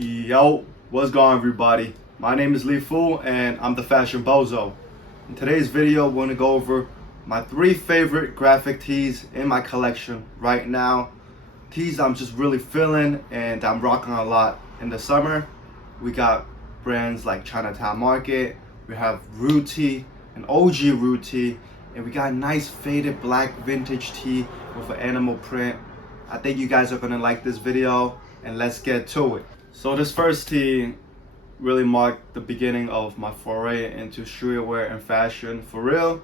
Yo, what's going on, everybody? My name is Lee Fu and I'm the Fashion Bozo. In today's video, we're gonna go over my 3 favorite graphic tees in my collection right now. Tees I'm just really feeling and I'm rocking a lot. In the summer, we got brands like Chinatown Market, we have Rhude tee, an OG Rhude tee, and we got a nice faded black vintage tee with an animal print. I think you guys are gonna like this video, and let's get to it. So this first tee really marked the beginning of my foray into streetwear and fashion for real.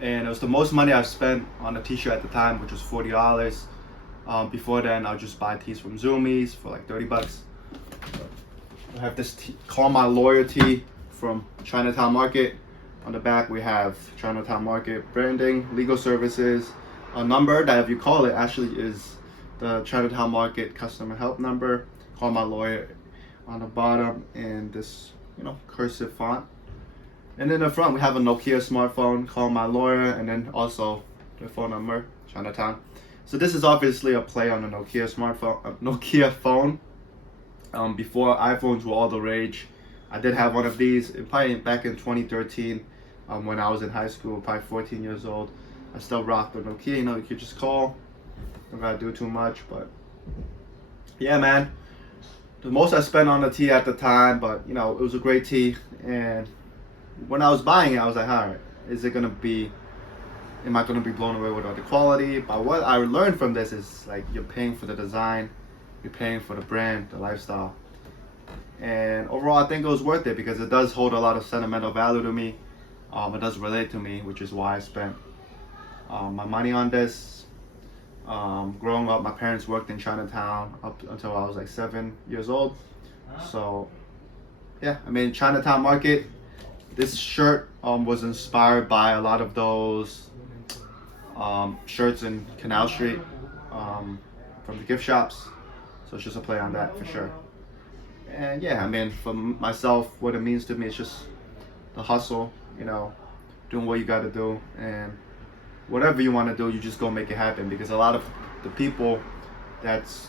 And it was the most money I've spent on a t-shirt at the time, which was $40. Before then, I would just buy tees from Zoomies for like 30 bucks. I have this tee, Call My Lawyer tee from Chinatown Market. On the back, we have Chinatown Market branding, legal services, a number that if you call it actually is the Chinatown Market customer help number. Call My Lawyer on the bottom in this, cursive font. And in the front, we have a Nokia smartphone, Call My Lawyer, and then also the phone number, Chinatown. So this is obviously a play on a Nokia smartphone, Nokia phone. Before iPhones were all the rage, I did have one of these, probably back in 2013, when I was in high school, probably 14 years old. I still rock the Nokia, you could just call, don't gotta do too much, but yeah, man. The most I spent on the tee at the time, but it was a great tee. And when I was buying it, I was like, all right, am I gonna be blown away with the quality? But what I learned from this is like you're paying for the design, you're paying for the brand, the lifestyle. And overall, I think it was worth it because it does hold a lot of sentimental value to me. It does relate to me, which is why I spent my money on this. Growing up, my parents worked in Chinatown up until I was like 7 years old. So yeah, Chinatown Market. This shirt was inspired by a lot of those shirts in Canal Street from the gift shops. So it's just a play on that for sure. And yeah, for myself, what it means to me is just the hustle, doing what you got to do, and whatever you want to do, you just go make it happen. Because a lot of the people that's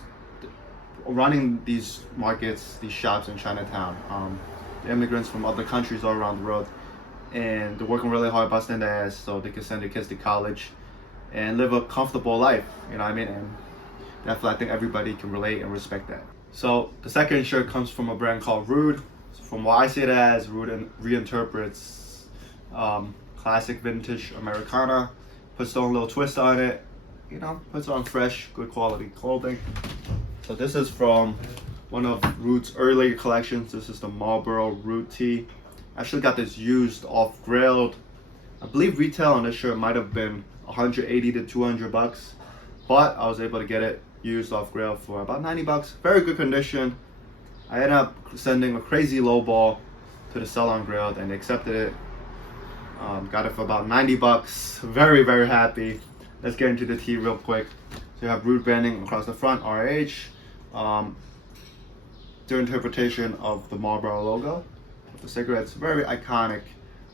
running these markets, these shops in Chinatown, the immigrants from other countries all around the world, and they're working really hard, busting their ass so they can send their kids to college and live a comfortable life, And definitely I think everybody can relate and respect that. So the second shirt comes from a brand called Rhude. From what I see it as, Rhude reinterprets classic vintage Americana, puts their own little twist on it, puts on fresh, good quality clothing. So this is from one of Rhude's earlier collections. This is the Marlboro Rhude tee. I actually got this used off Grailed. I believe retail on this shirt might have been 180 to 200 bucks, but I was able to get it used off Grailed for about 90 bucks. Very good condition. I ended up sending a crazy low ball to the seller on Grailed and they accepted it. Got it for about 90 bucks. Very, very happy. Let's get into the tee real quick. So you have Rhude branding across the front, RH. Their interpretation of the Marlboro logo. The cigarettes, very iconic,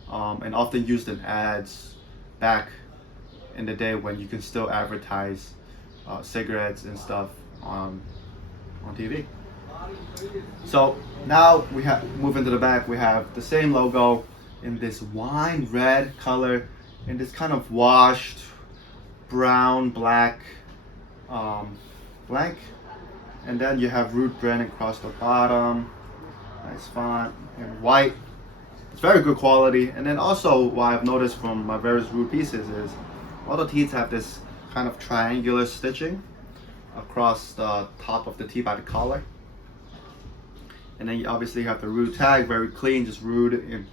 and often used in ads back in the day when you can still advertise cigarettes and stuff on TV. So now we move into the back. We have the same logo in this wine red color, in this kind of washed brown black blank, and then you have Rhude branding across the bottom, nice font in white. It's very good quality. And then also what I've noticed from my various Rhude pieces is all the tees have this kind of triangular stitching across the top of the tee by the collar. And then you obviously have the Rhude tag, very clean, just Rhude in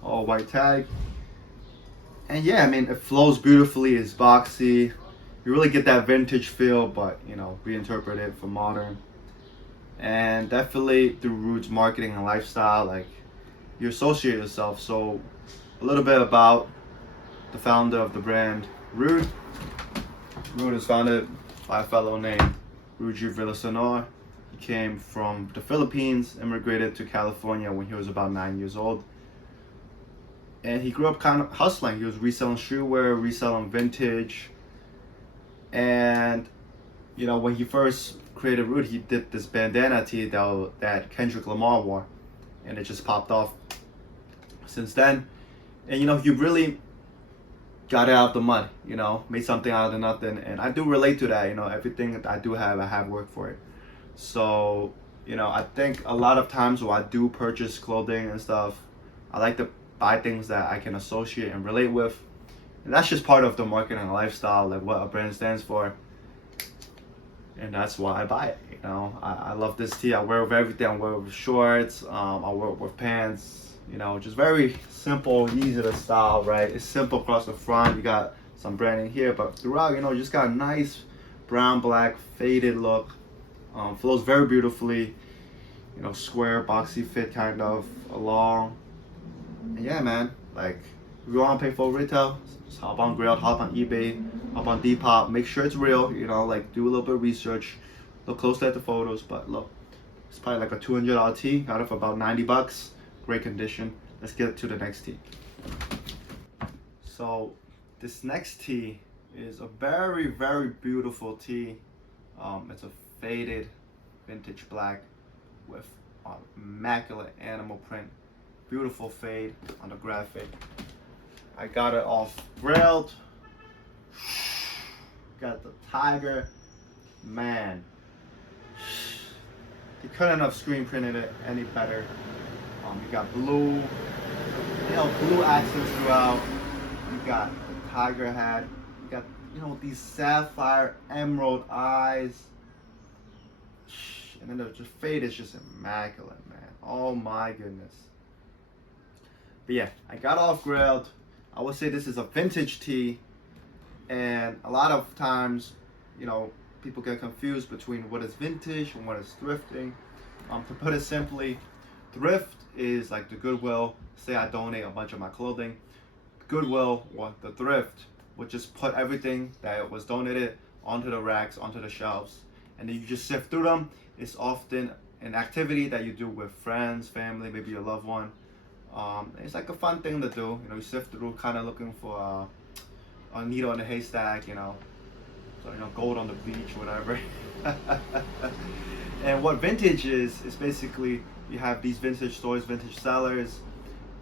all white tag. And yeah, it flows beautifully, it's boxy. You really get that vintage feel, but reinterpret it for modern. And definitely through Rhude's marketing and lifestyle, like you associate yourself. So a little bit about the founder of the brand, Rhude. Rhude is founded by a fellow named Rhude Villasenor. He came from the Philippines, immigrated to California when he was about 9 years old. And he grew up kind of hustling. He was reselling streetwear, reselling vintage. And when he first created Rhude, he did this bandana tee that Kendrick Lamar wore, and it just popped off since then. And you know, you really got it out of the mud, you know, made something out of nothing. And I do relate to that, you know, everything that I do have, I have worked for it. So, you know, I think a lot of times when I do purchase clothing and stuff, I like to buy things that I can associate and relate with. And that's just part of the marketing lifestyle, like what a brand stands for. And that's why I buy it, you know. I love this tee. I wear it with everything. I wear it with shorts, I wear it with pants, you know, just very simple, easy to style, right? It's simple across the front. You got some branding here, but throughout, you know, you just got a nice brown, black, faded look. Flows very beautifully, you know, square, boxy fit kind of along. And yeah, man, like, if you want to pay full retail, just hop on Grailed, hop on eBay, hop on Depop, make sure it's real, you know, like do a little bit of research, look closely at the photos. But look, it's probably like a $200 tee, got it for about 90 bucks, great condition. Let's get to the next tee. So this next tee is a very, very beautiful tee. It's a faded vintage black with immaculate animal print, beautiful fade on the graphic. I got it off Grailed. Got the tiger, man. You couldn't have screen printed it any better. You got blue, you know, blue accents throughout. You got the tiger head. You got, you know, these sapphire emerald eyes. And then the fade is just immaculate, man. Oh my goodness. But yeah, I got off Grailed. I would say this is a vintage tee, and a lot of times, you know, people get confused between what is vintage and what is thrifting. To put it simply, thrift is like the Goodwill. Say I donate a bunch of my clothing. Goodwill, or the thrift, would just put everything that was donated onto the racks, onto the shelves, and then you just sift through them. It's often an activity that you do with friends, family, maybe your loved one. It's like a fun thing to do. You know, you sift through, kind of looking for a needle in a haystack. You know, so you know, gold on the beach, whatever. And what vintage is basically you have these vintage stores, vintage sellers,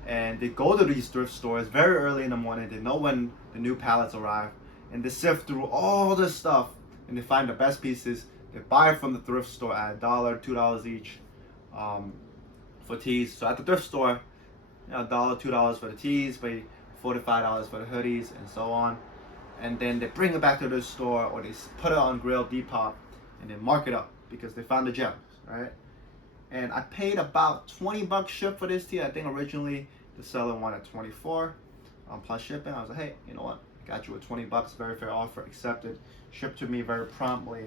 and they go to these thrift stores very early in the morning. They know when the new pallets arrive, and they sift through all this stuff, and they find the best pieces. They buy it from the thrift store at $1, $2 each for tees. So at the thrift store, you know, $1, $2 for the tees, pay $45 for the hoodies, and so on. And then they bring it back to the store, or they put it on Grailed, Depop, and they mark it up because they found the gems, right? And I paid about 20 bucks ship for this tee. I think originally the seller wanted 24 plus shipping. I was like, hey, you know what? I got you with 20 bucks, very fair offer, accepted, shipped to me very promptly.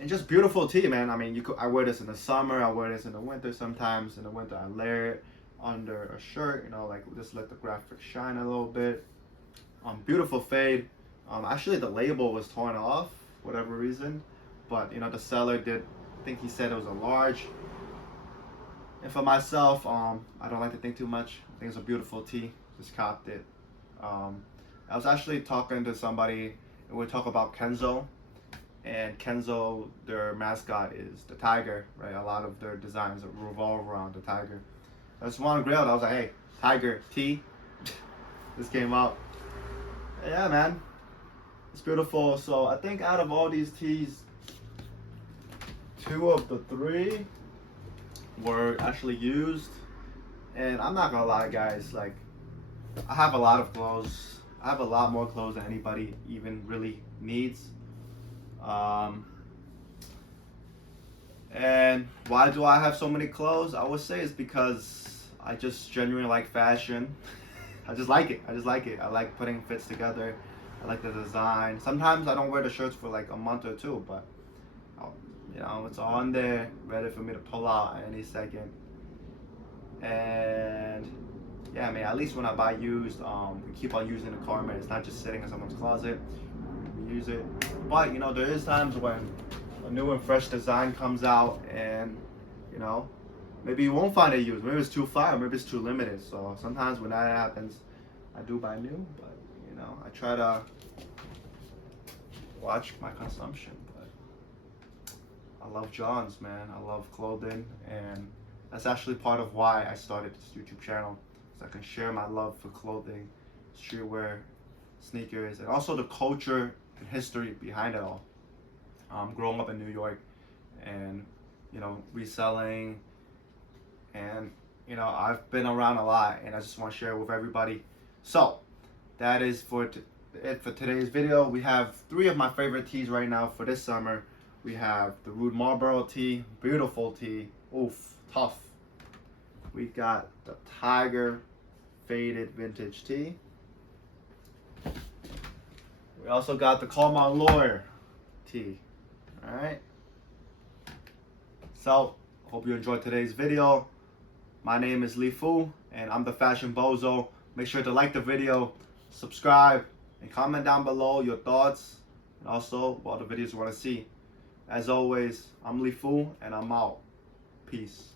And just beautiful tee, man. I mean, I wear this in the summer, I wear this in the winter sometimes. In the winter, I layer it under a shirt, you know, like just let the graphic shine a little bit. Beautiful fade. Actually, the label was torn off, whatever reason, but you know, the seller did. I think he said it was a large. And for myself, I don't like to think too much. I think it's a beautiful tee. Just copped it. I was actually talking to somebody, and we talk about Kenzo. And Kenzo, their mascot is the tiger, right? A lot of their designs revolve around the tiger. I just wanted Grailed. I was like, hey, tiger tee. This came out. Yeah, man, it's beautiful. So I think out of all these tees, 2 of the 3 were actually used. And I'm not gonna lie, guys, like, I have a lot of clothes. I have a lot more clothes than anybody even really needs. And why do I have so many clothes? I would say it's because I just genuinely like fashion. I just like it. I like putting fits together. I like the design. Sometimes I don't wear the shirts for like a month or 2, but you know, it's on there, ready for me to pull out at any second. And yeah, I mean, at least when I buy used, we keep on using the garment. It's not just sitting in someone's closet. We use it. But you know, there is times when a new and fresh design comes out, and you know, maybe you won't find it used. Maybe it's too fire. Maybe it's too limited. So sometimes when that happens, I do buy new. But you know, I try to watch my consumption. But I love Johns, man. I love clothing, and that's actually part of why I started this YouTube channel, so I can share my love for clothing, streetwear, sneakers, and also the culture and history behind it all. Growing up in New York, and reselling, and I've been around a lot, and I just want to share with everybody. So that is it for today's video. We have 3 of my favorite tees right now for this summer. We have the Rhude Marlboro tee, beautiful tee, oof, tough. We got the Tiger faded vintage tee. We also got the Call My Lawyer tee. All right. So hope you enjoyed today's video. My name is Lee Fu, and I'm the Fashion Bozo. Make sure to like the video, subscribe, and comment down below your thoughts, and also what the videos you want to see. As always, I'm Lee Fu, and I'm out. Peace.